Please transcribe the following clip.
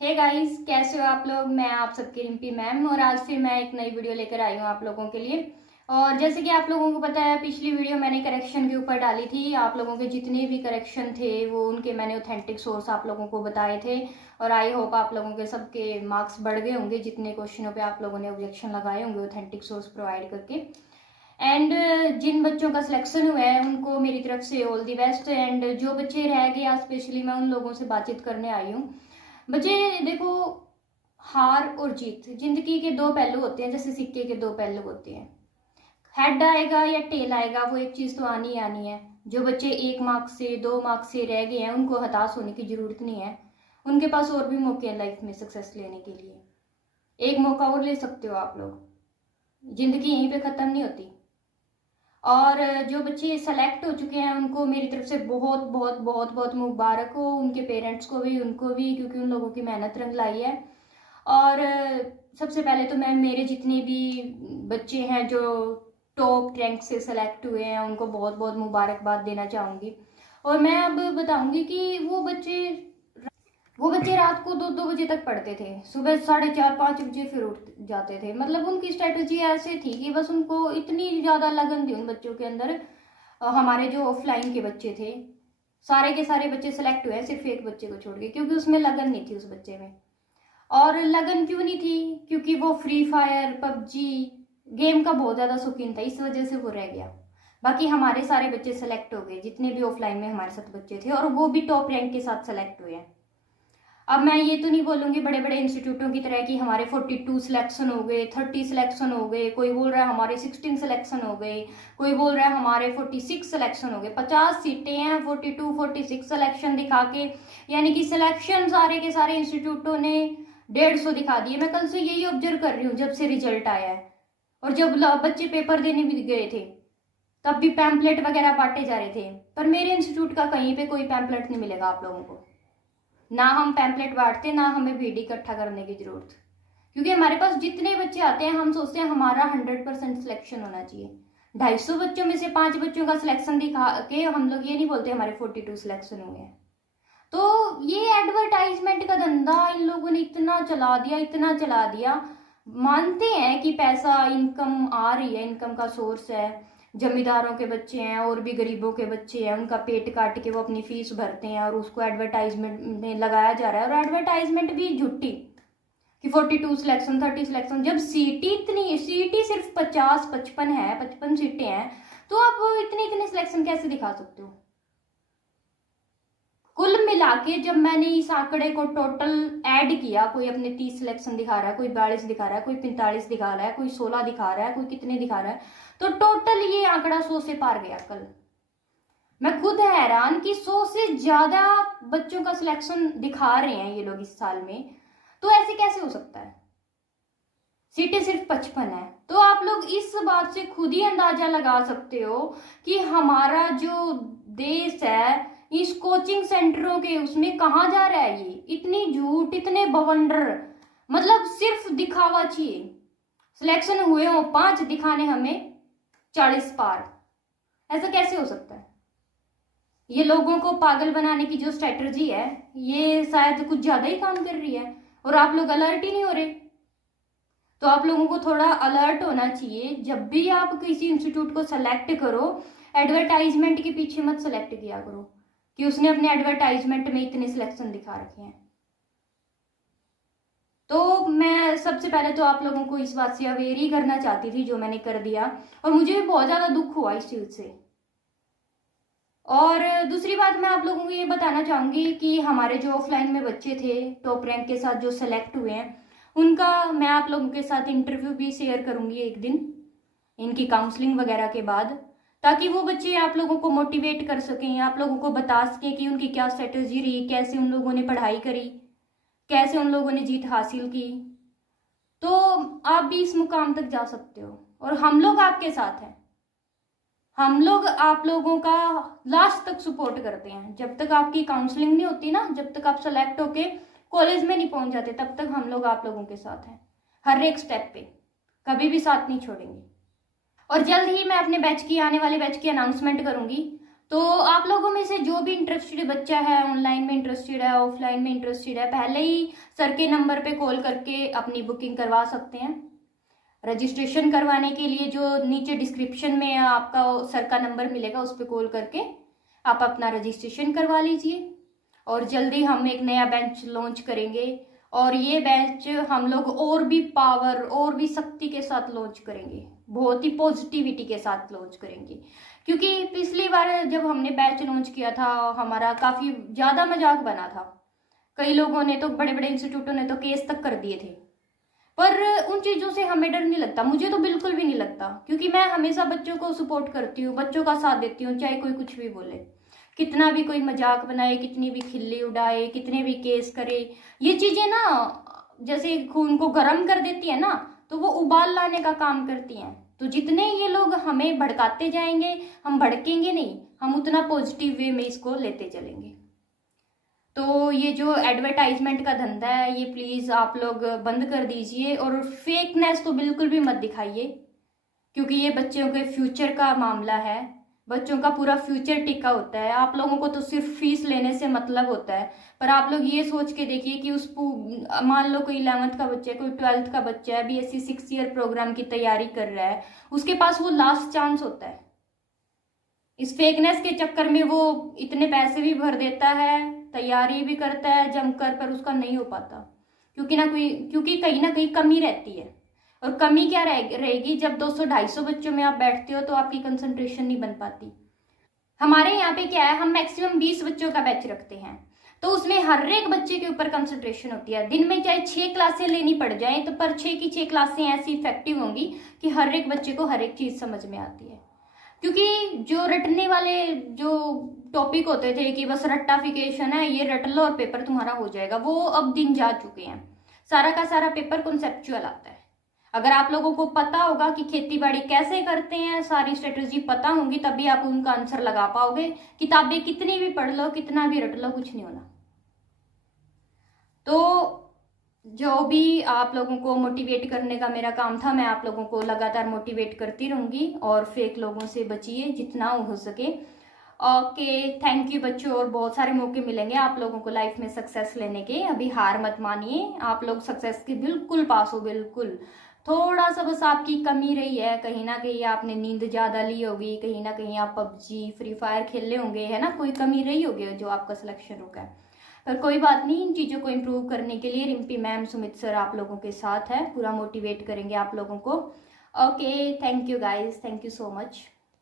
Hey guys, कैसे हो आप लोग। मैं आप सबकी रिम्पी मैम और आज फिर मैं एक नई वीडियो लेकर आई हूँ आप लोगों के लिए। और जैसे कि आप लोगों को पता है, पिछली वीडियो मैंने करेक्शन के ऊपर डाली थी। आप लोगों के जितने भी करेक्शन थे वो उनके मैंने ऑथेंटिक सोर्स आप लोगों को बताए थे। और आई होप आप लोगों के सबके मार्क्स बढ़ गए होंगे, जितने क्वेश्चनों पे आप लोगों ने ऑब्जेक्शन लगाए होंगे ऑथेंटिक सोर्स प्रोवाइड करके। एंड जिन बच्चों का सिलेक्शन हुआ है उनको मेरी तरफ से ऑल दी बेस्ट। एंड जो बच्चे रह गए, आज स्पेशली मैं उन लोगों से बातचीत करने आई हूँ। बच्चे देखो, हार और जीत जिंदगी के दो पहलू होते हैं, जैसे सिक्के के दो पहलू होते हैं। हेड आएगा या टेल आएगा, वो एक चीज तो आनी ही आनी है। जो बच्चे 1 मार्क्स से 2 मार्क्स से रह गए हैं उनको हताश होने की जरूरत नहीं है। उनके पास और भी मौके हैं लाइफ में सक्सेस लेने के लिए। एक मौका और ले सकते हो आप लोग। जिंदगी यहीं पे खत्म नहीं होती। और जो बच्चे सेलेक्ट हो चुके हैं उनको मेरी तरफ से बहुत बहुत बहुत बहुत मुबारक हो। उनके पेरेंट्स को भी, उनको भी, क्योंकि उन लोगों की मेहनत रंग लाई है। और सबसे पहले तो मैं मेरे जितने भी बच्चे हैं जो टॉप रैंक से सेलेक्ट हुए हैं उनको बहुत बहुत मुबारकबाद देना चाहूँगी। और मैं अब बताऊंगी कि वो बच्चे रात को 2-2 बजे तक पढ़ते थे, सुबह 4:30-5 बजे फिर उठ जाते थे। मतलब उनकी स्ट्रेटजी ऐसे थी कि बस उनको इतनी ज़्यादा लगन थी उन बच्चों के अंदर। हमारे जो ऑफलाइन के बच्चे थे, सारे के सारे बच्चे सेलेक्ट हुए, सिर्फ एक बच्चे को छोड़ के, क्योंकि उसमें लगन नहीं थी उस बच्चे में। और लगन क्यों नहीं थी? क्योंकि वो फ्री फायर, पबजी गेम का बहुत ज़्यादा शौकीन था, इस वजह से वो रह गया। बाकी हमारे सारे बच्चे सेलेक्ट हो गए, जितने भी ऑफलाइन में हमारे साथ बच्चे थे, और वो भी टॉप रैंक के साथ सेलेक्ट हुए हैं। अब मैं ये तो नहीं बोलूंगी बड़े बड़े इंस्टीट्यूटों की तरह कि हमारे 42 सिलेक्शन हो गए, 30 सिलेक्शन हो गए, कोई बोल रहा है हमारे 16 सिलेक्शन हो गए, कोई बोल रहा है हमारे 46 सिलेक्शन हो गए। 50 सीटें हैं, 42 46 सिलेक्शन दिखा के, यानी कि सिलेक्शन सारे के सारे इंस्टीट्यूटों ने 150 दिखा दिए। मैं कल से यही ऑब्जर्व कर रही हूँ जब से रिजल्ट आया है। और जब बच्चे पेपर देने भी गए थे तब भी पैम्पलेट वगैरह बांटे जा रहे थे, पर मेरे इंस्टीट्यूट का कहीं पे कोई पैम्पलेट नहीं मिलेगा आप लोगों को। ना हम पैम्पलेट बांटते, ना हमें भीड़ इकट्ठा करने की जरूरत। क्योंकि हमारे पास जितने बच्चे आते हैं हम सोचते हैं हमारा 100% सिलेक्शन होना चाहिए। 250 बच्चों में से 5 बच्चों का सिलेक्शन दिखा के हम लोग ये नहीं बोलते हमारे 42 सिलेक्शन हुए हैं। तो ये एडवर्टाइजमेंट का धंधा इन लोगों ने इतना चला दिया, इतना चला दिया। मानते हैं कि पैसा, इनकम आ रही है, इनकम का सोर्स है। जमींदारों के बच्चे हैं और भी गरीबों के बच्चे हैं, उनका पेट काट के वो अपनी फीस भरते हैं और उसको एडवर्टाइजमेंट में लगाया जा रहा है। और एडवर्टाइजमेंट भी झूठी कि 42 सिलेक्शन, 30 सिलेक्शन। जब सीटी सिर्फ 50-55 है, 55 सीटें हैं, तो आप इतने इतने सिलेक्शन कैसे दिखा सकते हो? कुल मिला के जब मैंने इस आंकड़े को टोटल ऐड किया, कोई अपने 30 सिलेक्शन दिखा रहा है, कोई 42 दिखा रहा है, कोई 45 दिखा रहा है, कोई 16 दिखा रहा है, कोई कितने दिखा रहा है, तो टोटल ये आंकड़ा 100 से पार गया कल। मैं खुद हैरान कि 100 से ज्यादा बच्चों का सिलेक्शन दिखा रहे हैं ये लोग इस साल में। तो ऐसे कैसे हो सकता है? सीटें सिर्फ 55 है। तो आप लोग इस बात से खुद ही अंदाजा लगा सकते हो कि हमारा जो देश है इस कोचिंग सेंटरों के उसमें कहाँ जा रहा है। ये इतनी झूठ, इतने बवंडर, मतलब सिर्फ दिखावा चाहिए। सिलेक्शन हुए हो 5, दिखाने हमें 40 पार। ऐसा कैसे हो सकता है? ये लोगों को पागल बनाने की जो स्ट्रेटजी है ये शायद कुछ ज्यादा ही काम कर रही है, और आप लोग अलर्ट ही नहीं हो रहे। तो आप लोगों को थोड़ा अलर्ट होना चाहिए। जब भी आप किसी इंस्टीट्यूट को सेलेक्ट करो, एडवर्टाइजमेंट के पीछे मत सेलेक्ट किया करो कि उसने अपने एडवर्टाइजमेंट में इतने सिलेक्शन दिखा रखे हैं। तो मैं सबसे पहले तो आप लोगों को इस बात से अवेयर ही करना चाहती थी, जो मैंने कर दिया। और मुझे भी बहुत ज्यादा दुख हुआ इस चीज से। और दूसरी बात मैं आप लोगों को ये बताना चाहूंगी कि हमारे जो ऑफलाइन में बच्चे थे टॉप रैंक के साथ जो सेलेक्ट हुए हैं, उनका मैं आप लोगों के साथ इंटरव्यू भी शेयर करूंगी एक दिन, इनकी काउंसलिंग वगैरह के बाद, ताकि वो बच्चे आप लोगों को मोटिवेट कर सकें, आप लोगों को बता सकें कि उनकी क्या स्ट्रेटेजी रही, कैसे उन लोगों ने पढ़ाई करी, कैसे उन लोगों ने जीत हासिल की। तो आप भी इस मुकाम तक जा सकते हो और हम लोग आपके साथ हैं। हम लोग आप लोगों का लास्ट तक सपोर्ट करते हैं। जब तक आपकी काउंसलिंग नहीं होती ना, जब तक आप सेलेक्ट होके कॉलेज में नहीं पहुंच जाते, तब तक हम लोग आप लोगों के साथ हैं। हर एक स्टेप पे कभी भी साथ नहीं छोड़ेंगे। और जल्द ही मैं अपने बैच की, आने वाले बैच की अनाउंसमेंट करूंगी। तो आप लोगों में से जो भी इंटरेस्टेड बच्चा है, ऑनलाइन में इंटरेस्टेड है, ऑफलाइन में इंटरेस्टेड है, पहले ही सर के नंबर पे कॉल करके अपनी बुकिंग करवा सकते हैं। रजिस्ट्रेशन करवाने के लिए जो नीचे डिस्क्रिप्शन में आपका सर का नंबर मिलेगा, उस पर कॉल करके आप अपना रजिस्ट्रेशन करवा लीजिए। और जल्दी हम एक नया बेंच लॉन्च करेंगे, और ये बेंच हम लोग और भी पावर और भी शक्ति के साथ लॉन्च करेंगे, बहुत ही पॉजिटिविटी के साथ लॉन्च करेंगे। क्योंकि पिछली बार जब हमने बैच लॉन्च किया था, हमारा काफ़ी ज़्यादा मजाक बना था। कई लोगों ने तो, बड़े बड़े इंस्टीट्यूटों ने तो केस तक कर दिए थे। पर उन चीज़ों से हमें डर नहीं लगता, मुझे तो बिल्कुल भी नहीं लगता, क्योंकि मैं हमेशा बच्चों को सपोर्ट करती हूँ, बच्चों का साथ देती हूँ, चाहे कोई कुछ भी बोले, कितना भी कोई मजाक बनाए, कितनी भी खिल्ली उड़ाए, कितने भी केस करे। ये चीज़ें ना जैसे खून को गर्म कर देती है ना, तो वो उबाल लाने का काम करती हैं। तो जितने ये लोग हमें भड़काते जाएंगे, हम भड़केंगे नहीं, हम उतना पॉजिटिव वे में इसको लेते चलेंगे। तो ये जो एडवर्टाइजमेंट का धंधा है, ये प्लीज़ आप लोग बंद कर दीजिए, और फेकनेस तो बिल्कुल भी मत दिखाइए, क्योंकि ये बच्चों के फ्यूचर का मामला है। बच्चों का पूरा फ्यूचर टिका होता है। आप लोगों को तो सिर्फ फीस लेने से मतलब होता है, पर आप लोग ये सोच के देखिए कि मान लो कोई 11th का बच्चा है, कोई 12th का बच्चा है, BSc 6 ईयर प्रोग्राम की तैयारी कर रहा है, उसके पास वो लास्ट चांस होता है। इस फेकनेस के चक्कर में वो इतने पैसे भी भर देता है, तैयारी भी करता है जमकर, पर उसका नहीं हो पाता, क्योंकि कहीं ना कहीं कमी रहती है। और कमी क्या रहेगी, जब 200-250 बच्चों में आप बैठते हो तो आपकी कंसंट्रेशन नहीं बन पाती। हमारे यहाँ पे क्या है, हम मैक्सिमम 20 बच्चों का बैच रखते हैं, तो उसमें हर एक बच्चे के ऊपर कंसंट्रेशन होती है। दिन में चाहे 6 क्लासें लेनी पड़ जाए, तो पर 6 की 6 क्लासें ऐसी इफेक्टिव होंगी कि हर एक बच्चे को हर एक चीज़ समझ में आती है। क्योंकि जो रटने वाले जो टॉपिक होते थे कि बस रट्टाफिकेशन है, ये रट लो और पेपर तुम्हारा हो जाएगा, वो अब दिन जा चुके हैं। सारा का सारा पेपर कॉन्सेप्चुअल आता है। अगर आप लोगों को पता होगा कि खेती बाड़ी कैसे करते हैं, सारी स्ट्रेटजी पता होंगी, तभी आप उनका आंसर लगा पाओगे। किताबें कितनी भी पढ़ लो, कितना भी रट लो, कुछ नहीं होना। तो जो भी आप लोगों को मोटिवेट करने का मेरा काम था, मैं आप लोगों को लगातार मोटिवेट करती रहूंगी, और फेक लोगों से बचिए जितना हो सके। ओके, थैंक यू बच्चों, और बहुत सारे मौके मिलेंगे आप लोगों को लाइफ में सक्सेस लेने के। अभी हार मत मानिए, आप लोग सक्सेस के बिल्कुल पास हो, बिल्कुल। थोड़ा सा बस आपकी कमी रही है, कहीं ना कहीं आपने नींद ज़्यादा ली होगी, कहीं ना कहीं आप PUBG फ्री फायर खेले होंगे, है ना, कोई कमी रही होगी जो आपका सिलेक्शन रुका है। पर कोई बात नहीं, इन चीज़ों को इम्प्रूव करने के लिए रिम्पी मैम, सुमित सर आप लोगों के साथ है, पूरा मोटिवेट करेंगे आप लोगों को। Okay, thank you guys, thank you so much.